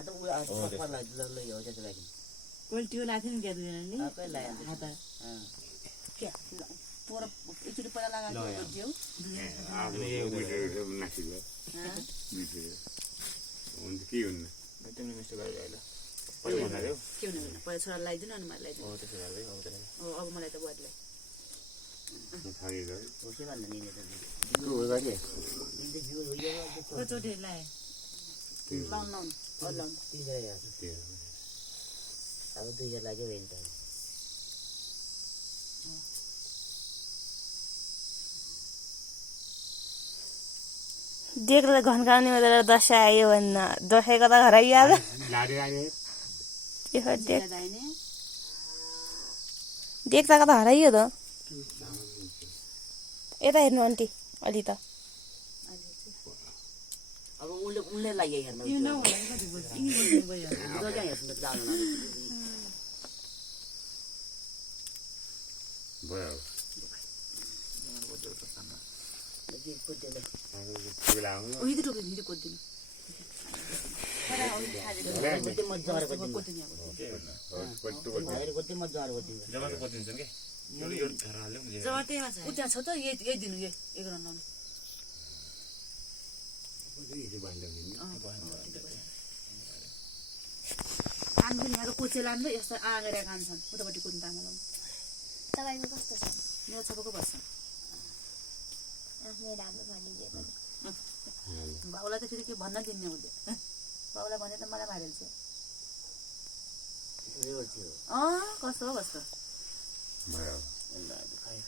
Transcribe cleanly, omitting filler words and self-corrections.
हात पर्ला ल यो त्यति लागि कोल्टियो लाग्थ्यो नि क्या दुईजनाले आफै लायो हात क्या पोर एकचोटि पहिला लगाएको थियो आफूले यो नासिलो मिठो हुन्छ के हुन्न तिमीले मिस्टेक गरेको अहिले पहिला भन्दै के हुने पहिला छोरा लगाइदिनु अनि मलाई लगाइदिनु हो त्यसो गर्दै हो त्यसलाई अब मलाई त बुहारीलाई खाने गयो उसै भन्दा नि के हो बाजे इन्द जिउ होइयो कचोटि लाए लाउनु अरू लाउनु अब 2000 लाग्यो भने त देखले घनकाउने मतलब दशा आयो भन्न दशैको त घर आइहाल्यो लाडे आए यो देख दाइने देख्दाको त हराइयो त यता हेर्नु आन्टी अलि त अब उनले लाग्यो हेर्नु यो नहुँदा कति बज्यो यिनी बोल्नु गयो गयो हेर्नु जानु भयो के कुटेले पुला आउनु ओ हिँडी टोक्यो हिँडी कोदिनु कति मजा गरेको तिमी कोदिनु कति मजा गरेको तिमी जम्मा त कतिन्छन् के यो घर हाल्यो नि जब त्यहीमा छ उ त्यहाँ छ त यही दिनु यही एक रन लाउनु कान पनि यहाँको कोचे लानु यस्तो आँगेर कान्छन् उतापट्टि कुद्नु तामा लाउनु तपाईँको कस्तो छ मेरो छपको बस्छ आफ्नै राम्रो भनिदिएको बाउलाई त फेरि के भन्न दिन्ने उसले बाउलाई भने त मलाई मारिहाल्छ यो थियो कस्तो हो कस्तो भयो खाइ